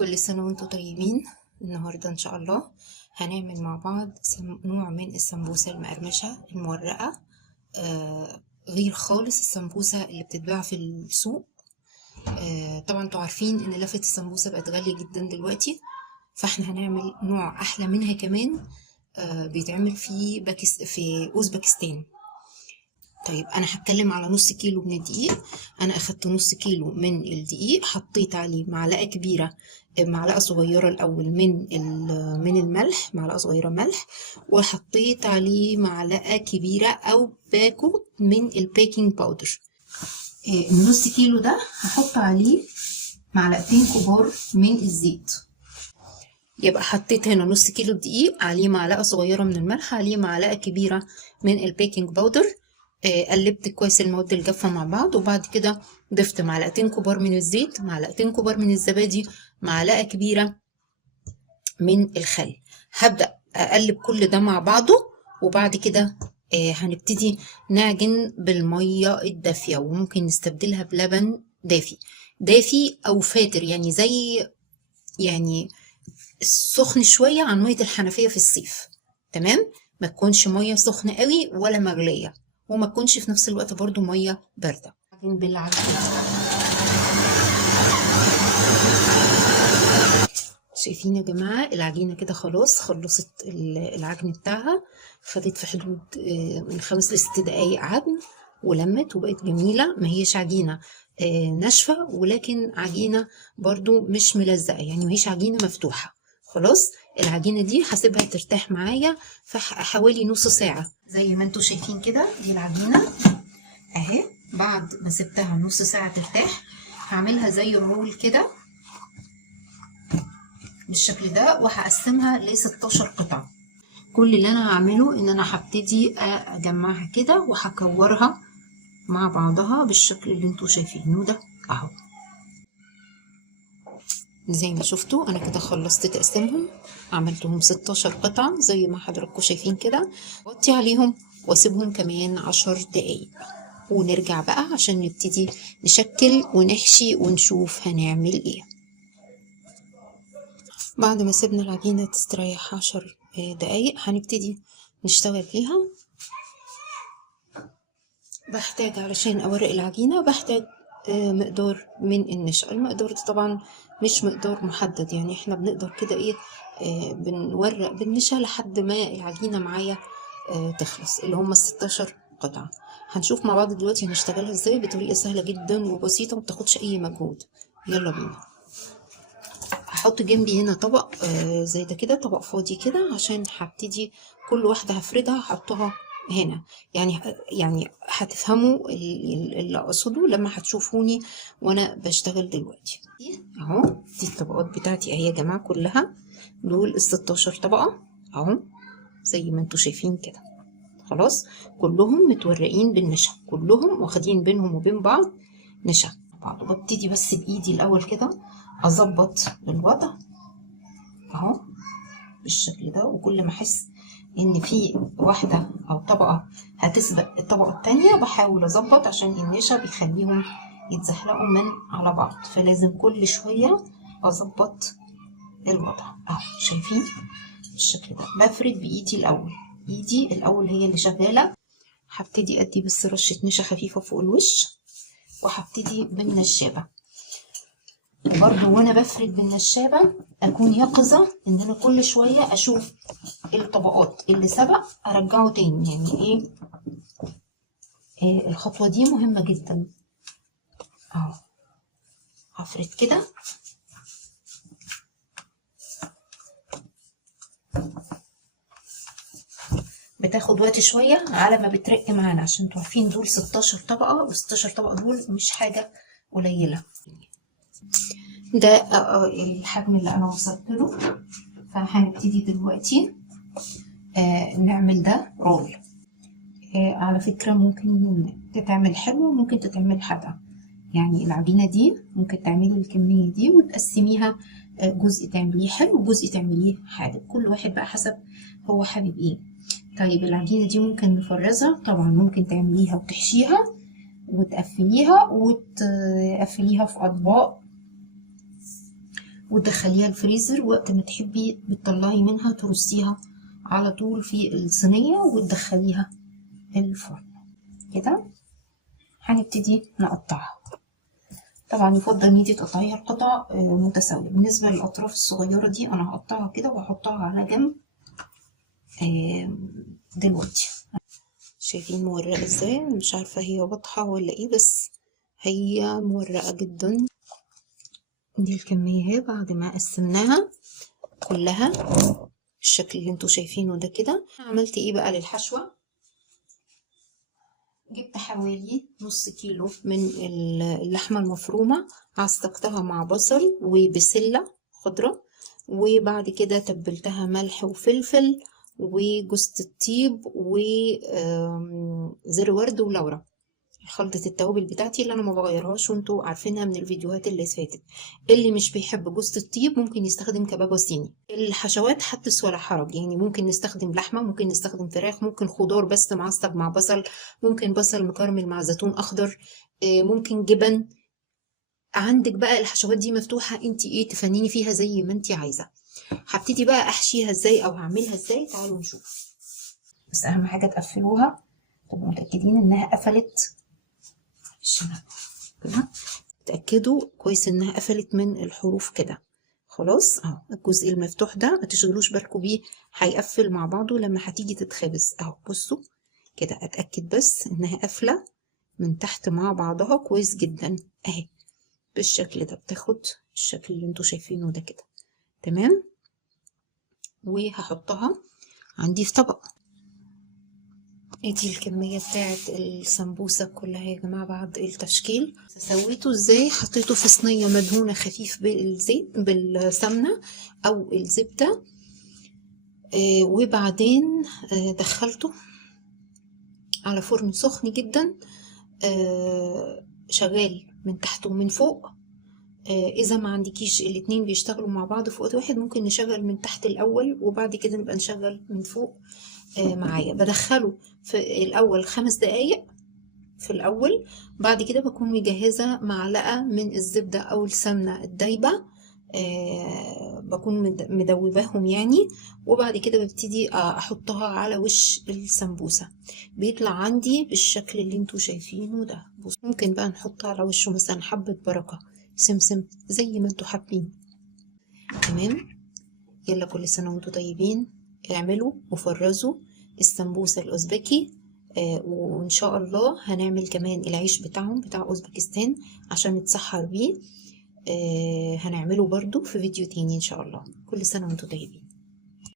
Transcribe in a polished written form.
كل سنة وانتم طيبين. النهاردة ان شاء الله هنعمل مع بعض نوع من السمبوسة المقرمشة المورقة. غير خالص السمبوسة اللي بتتباع في السوق. طبعا انتوا عارفين ان لفة السمبوسة بقت غالية جدا دلوقتي، فاحنا هنعمل نوع احلى منها كمان. بيتعمل في اوزبكستان. طيب انا هتكلم على نص كيلو من الدقيق. انا اخدت نص كيلو من الدقيق، حطيت عليه معلقه صغيره الاول من الملح، معلقه صغيره ملح، وحطيت عليه معلقه كبيره او باكو من البيكنج باودر. النص كيلو ده هحط عليه معلقتين كبار من الزيت. يبقى حطيت هنا نص كيلو دقيق، عليه معلقه صغيره من الملح، عليه معلقه كبيره من البيكنج باودر. قلبت كويس المواد الجافة مع بعض، وبعد كده ضفت معلقتين كبار من الزيت، معلقتين كبار من الزبادي، معلقة كبيرة من الخل. هبدأ أقلب كل ده مع بعضه، وبعد كده هنبتدي نعجن بالمية الدافية، وممكن نستبدلها بلبن دافي أو فاتر، يعني سخن شوية عن مية الحنفية في الصيف. تمام، ما تكونش مية سخنة قوي ولا مغلية، وما تكونش في نفس الوقت برضو مية باردة. شايفين يا جماعة العجينة كده خلاص خلصت العجن بتاعها، خدت في حدود من 5 ل6 دقايق عجن، ولمت وبقت جميلة. ما هيش عجينة ناشفة، ولكن عجينة برضو مش ملزقة، يعني ما هيش عجينة مفتوحة. خلاص العجينة دي هسيبها ترتاح معايا في حوالي نص ساعة. زي ما انتوا شايفين كده دي العجينة اهي. بعد ما سبتها نص ساعة ترتاح، هعملها زي الرول كده بالشكل ده، وهقسمها ل 16 قطعة. كل اللي انا هعمله ان انا هبتدي اجمعها كده وهكورها مع بعضها بالشكل اللي انتوا شايفينه ده اهو. زي ما شفتوا انا كده خلصت تقسيمهم، عملتهم 16 قطعة زي ما حضراتكم شايفين كده. غطي عليهم واسيبهم كمان 10 دقايق، ونرجع بقى عشان نبتدي نشكل ونحشي ونشوف هنعمل ايه. بعد ما سيبنا العجينة تستريح 10 دقايق هنبتدي نشتغل فيها. بحتاج علشان اورق العجينة بحتاج مقدار من النشا. المقدار ده طبعا مش مقدار محدد، يعني احنا بنقدر كده ايه بنورق بالنشا لحد ما العجينة معايا تخلص، اللي هم 16 قطعة. هنشوف مع بعض دلوقتي هنشتغلها ازاي بطريقة سهلة جدا وبسيطة ومتاخدش اي مجهود. يلا بينا. هحط جنبي هنا طبق زي ده كده، طبق فاضي كده، عشان هبتدي كل واحدة هفردها هحطها هنا. يعني هتفهموا اللي اقصده لما هتشوفوني وانا بشتغل دلوقتي. اهو دي الطبقات بتاعتي اهي يا جماعة، كلها دول 16 طبقة اهو زي ما انتوا شايفين كده. خلاص كلهم متورقين بالنشا، كلهم واخدين بينهم وبين بعض نشا بعض. وببتدي بس بايدي الاول كده اظبط الوضع اهو بالشكل ده، وكل ما احس ان في واحده او طبقه هتسبق الطبقه التانية بحاول اظبط، عشان النشا بيخليهم يتزحلقوا من على بعض، فلازم كل شويه اظبط الوضع اهو. شايفين بالشكل ده؟ بفرد بايدي الاول، ايدي الاول هي اللي شغاله. هبتدي ادي بس رشه نشا خفيفه فوق الوش، وهبتدي بالنشابه. وبرضه وانا بفرد بالنشابة اكون يقظة ان انا كل شوية اشوف الطبقات اللي سبق ارجعه تاني. يعني ايه الخطوة دي مهمة جدا اهو. هفرد كده بتاخد وقت شوية على ما بترق معانا، عشان انتوا عارفين دول 16 طبقة، و16 طبقة دول مش حاجة قليلة. ده الحجم اللي انا وصلت له. فهنبتدي دلوقتي نعمل ده رول. على فكرة ممكن تتعمل حلوة وممكن تتعمل حادقة، يعني العجينة دي ممكن تعملي الكمية دي وتقسميها جزء تعمليه حلو وجزء تعمليه حادق، كل واحد بقى حسب هو حابب ايه. طيب العجينة دي ممكن نفرزها طبعا، ممكن تعمليها وتحشيها وتقفليها وتقفليها في أطباق وتدخليها الفريزر، وقت ما تحبي بتطلعي منها ترصيها على طول في الصينية وتدخليها الفرن. كده هنبتدي نقطعها. طبعا يفضل ان انتي تقطعيها القطع متساوية. بالنسبة للأطراف الصغيرة دي أنا هقطعها كده وهحطها على جنب دلوقتي. شايفين مورقة ازاي؟ مش عارفة هي واضحة ولا ايه، بس هي مورقة جدا. دي الكمية اهي بعد ما قسمناها كلها بالشكل اللي انتوا شايفينه ده كده. عملت ايه بقى للحشوة؟ جبت حوالي نص كيلو من اللحمة المفرومة، عصقتها مع بصل وبسلة خضرة، وبعد كده تبلتها ملح وفلفل وجوز الطيب وزر ورد ولورا. خلطة التوابل بتاعتي اللي انا ما بغيرهاش وانتوا عارفينها من الفيديوهات اللي فاتت. اللي مش بيحب جوز الطيب ممكن يستخدم كبابة صيني. الحشوات حدث ولا حرج، يعني ممكن نستخدم لحمة، ممكن نستخدم فراخ، ممكن خضار بس معصب مع بصل، ممكن بصل مكرمل مع زيتون اخضر، ممكن جبن. عندك بقى الحشوات دي مفتوحة، انت ايه تفنيني فيها زي ما انت عايزة. هبتدي بقى احشيها ازاي او هعملها ازاي، تعالوا نشوف. بس اهم حاجة تقفلوها، تبقوا متأكدين انها قفلت كده. تأكدوا كويس انها قفلت من الحروف كده. خلاص اهو الجزء المفتوح ده ما تشغلوش بالكم بيه، هيقفل مع بعضه لما هتيجي تتخبز. اهو بصوا كده، اتأكد بس انها قافلة من تحت مع بعضها كويس جدا اهي بالشكل ده. بتاخد الشكل اللي انتوا شايفينه ده كده تمام. وهحطها عندي في طبق. ادي الكمية بتاعت السمبوسة كلها يا جماعة. بعد التشكيل سويته ازاي؟ حطيته في صينية مدهونة خفيف بالزيت بالسمنة او الزبدة، وبعدين دخلته على فرن سخن جدا، شغال من تحت ومن فوق. اذا ما عندكيش الاتنين بيشتغلوا مع بعض في وقت واحد، ممكن نشغل من تحت الاول وبعد كده نبقى نشغل من فوق. معايا بدخله في الاول 5 دقايق في الاول، بعد كده بكون مجهزة معلقة من الزبدة او السمنة الدايبة، بكون مدوباهم يعني، وبعد كده ببتدي احطها على وش السمبوسة. بيطلع عندي بالشكل اللي انتوا شايفينه ده. ممكن بقى نحط على وشه مثلا حبة بركة، سمسم، زي ما انتوا حابين. تمام. يلا كل سنة وانتوا طيبين. اعملوا وفرزوا السمبوسة الأوزبكي، وإن شاء الله هنعمل كمان العيش بتاعهم بتاع أوزبكستان عشان نتسحر بيه. هنعمله برضو في فيديو تاني إن شاء الله. كل سنة وانتوا طيبين.